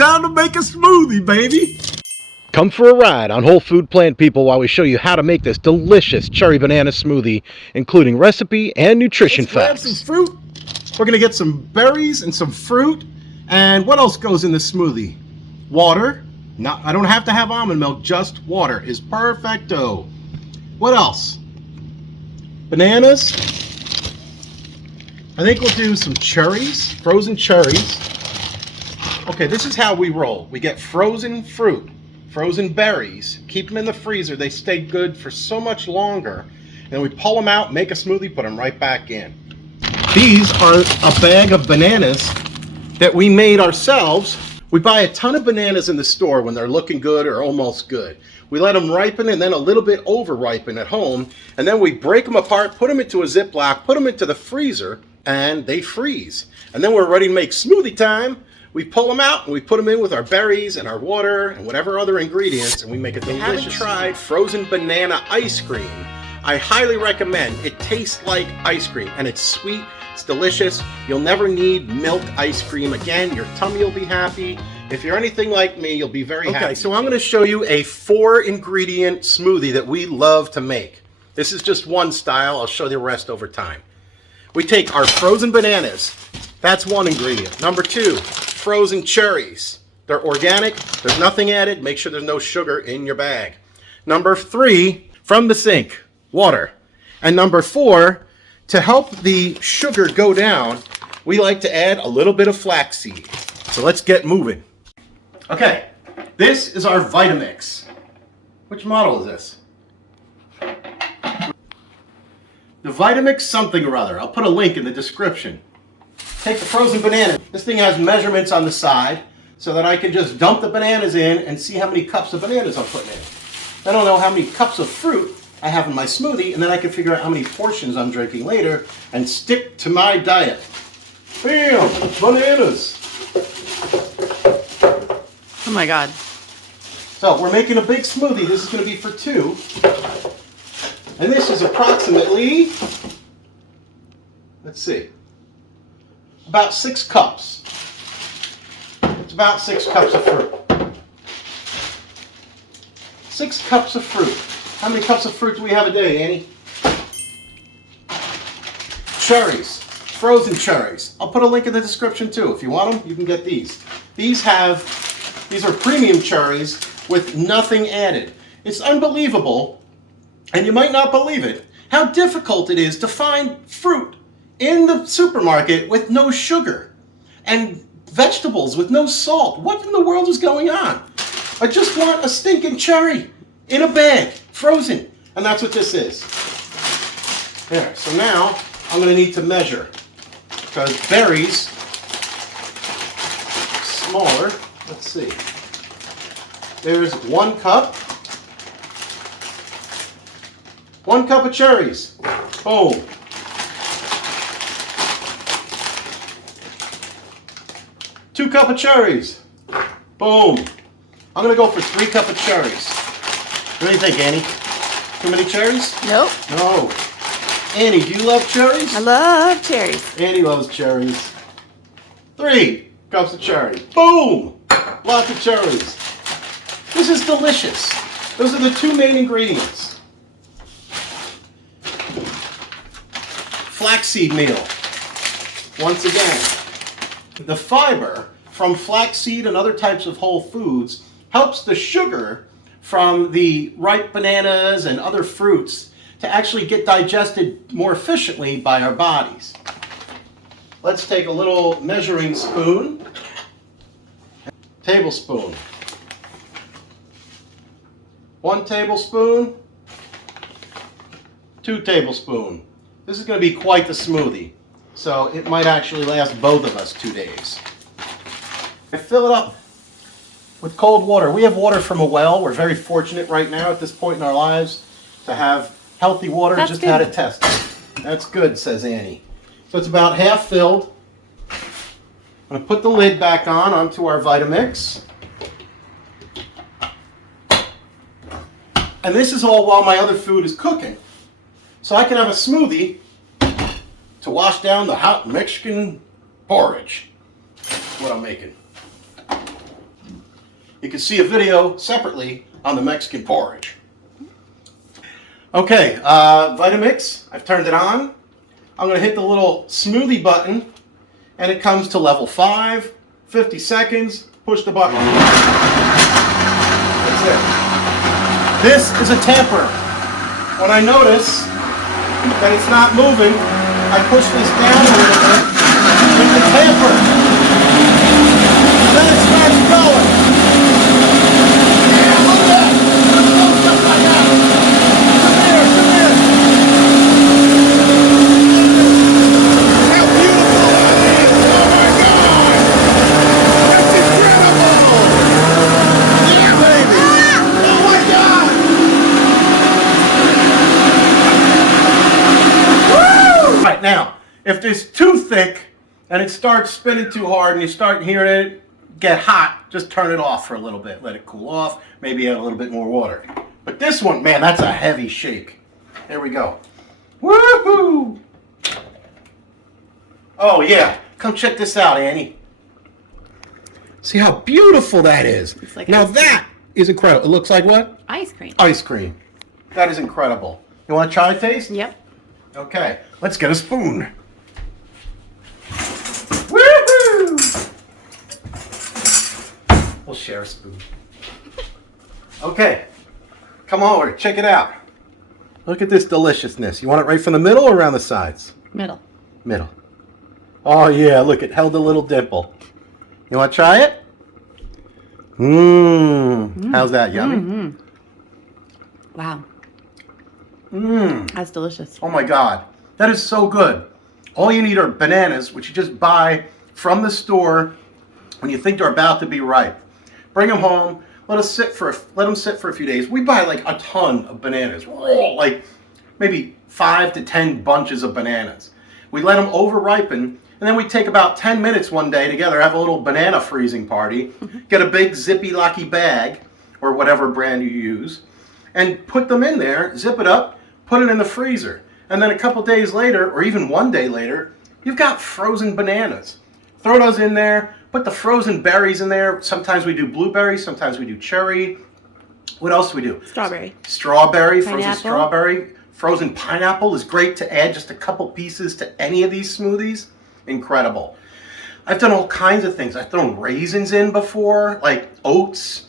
Time to make a smoothie, baby. Come for a ride on Whole Food Plant People while we show you how to make this delicious cherry banana smoothie, including recipe and nutrition Let's facts. grab some fruit. We're gonna get some berries and some fruit. And what else goes in the smoothie? Water. No, I don't have to have almond milk, just water is perfecto. What else? Bananas. I think we'll do some cherries, frozen cherries. Okay, this is how we roll. We get frozen fruit, frozen berries, keep them in the freezer. They stay good for so much longer. And then we pull them out, make a smoothie, put them right back in. These are a bag of bananas that we made ourselves. We buy a ton of bananas in the store when they're looking good or almost good. We let them ripen and then a little bit over ripen at home. And then we break them apart, put them into a Ziploc, put them into the freezer, and they freeze. And then we're ready to make smoothie time. We pull them out and we put them in with our berries and our water and whatever other ingredients, and we make a delicious. If you haven't tried frozen banana ice cream, I highly recommend. It tastes like ice cream and it's sweet, it's delicious. You'll never need milk ice cream again. Your tummy will be happy. If you're anything like me, you'll be very happy. Okay, so I'm going to show you a 4-ingredient smoothie that we love to make. This is just one style. I'll show the rest over time. We take our frozen bananas. That's one ingredient. Number 2, frozen cherries. They're organic. There's nothing added. Make sure there's no sugar in your bag. Number 3, from the sink, water. And number 4, to help the sugar go down, we like to add a little bit of flaxseed. So let's get moving. Okay, this is our Vitamix. Which model is this? The Vitamix something or other. I'll put a link in the description. Take the frozen banana. This thing has measurements on the side so that I can just dump the bananas in and see how many cups of bananas I'm putting in. Then I'll know how many cups of fruit I have in my smoothie, and then I can figure out how many portions I'm drinking later and stick to my diet. Bam! Bananas! Oh my God. So we're making a big smoothie. This is going to be for 2. And this is approximately, let's see, about 6 cups. It's about 6 cups of fruit. 6 cups of fruit. How many cups of fruit do we have a day, Annie? Cherries. Frozen cherries. I'll put a link in the description too. If you want them, you can get these. These are premium cherries with nothing added. It's unbelievable, and you might not believe it, how difficult it is to find fruit in the supermarket with no sugar and vegetables with no salt. What in the world is going on? I just want a stinking cherry in a bag, frozen, and that's what this is. There, so now I'm going to need to measure, because berries, smaller, let's see. There's 1 cup. 1 cup of cherries. Boom. Two cup of cherries. Boom. I'm going to go for 3 cups of cherries. What do you think, Annie? Too many cherries? Nope. No. Annie, do you love cherries? I love cherries. Annie loves cherries. 3 cups of cherries. Boom! Lots of cherries. This is delicious. Those are the 2 main ingredients. Flaxseed meal. Once again, the fiber from flaxseed and other types of whole foods helps the sugar from the ripe bananas and other fruits to actually get digested more efficiently by our bodies. Let's take a little measuring spoon, tablespoon, 1 tablespoon, 2 tablespoons. This is going to be quite the smoothie, so it might actually last both of us 2 days. I fill it up with cold water. We have water from a well. We're very fortunate right now at this point in our lives to have healthy water. That's just good. had it tested. That's good, says Annie. So it's about half filled. I'm going to put the lid back on onto our Vitamix. And this is all while my other food is cooking. So I can have a smoothie to wash down the hot Mexican porridge. That's what I'm making. you can see a video separately on the Mexican porridge. Okay, Vitamix, I've turned it on. I'm going to hit the little smoothie button, and it comes to level 5, 50 seconds, push the button. That's it. This is a tamper. When I notice that it's not moving, I push this down a little bit with the tamper. And then it starts going. Yeah, look at that. Look at stuff like that. Come here, come here. How beautiful that is. Oh my God. That's incredible. Yeah, baby. Oh my God. Woo! Right, now, if it's too thick and it starts spinning too hard and you start hearing it get hot, just turn it off for a little bit. Let it cool off. Maybe add a little bit more water. But this one, man, that's a heavy shake. There we go. Woohoo! Oh yeah, come check this out, Annie. See how beautiful that is. Looks like now ice cream. that is incredible. It looks like what? Ice cream. Ice cream. That is incredible. You want to try a taste? Yep. Okay, let's get a spoon. Woohoo! We'll share a spoon. Okay, come over, check it out. Look at this deliciousness. You want it right from the middle or around the sides? Middle. Middle. Oh yeah, look, it held a little dimple. You want to try it? Mmm. How's that, yummy? Mm-hmm. Wow. Mmm. That's delicious. Oh my God, that is so good. All you need are bananas, which you just buy from the store when you think they're about to be ripe. Bring them home. Let them sit for a few days. We buy like a ton of bananas, like maybe 5 to 10 bunches of bananas. We let them over ripen, and then we take about 10 minutes one day together, have a little banana freezing party, get a big zippy locky bag or whatever brand you use, and put them in there, zip it up, put it in the freezer. And then a couple days later, or even one day later, you've got frozen bananas. Throw those in there, put the frozen berries in there. Sometimes we do blueberries, sometimes we do cherry. What else do we do? Strawberry. Strawberry, frozen Pineapple. strawberry. Frozen pineapple is great to add just a couple pieces to any of these smoothies. Incredible. I've done all kinds of things. I've thrown raisins in before, like oats.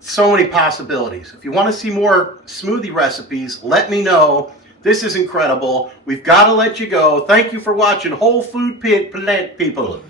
So many possibilities. If you want to see more smoothie recipes, let me know. This is incredible. We've got to let you go. Thank you for watching Whole Food Plant People.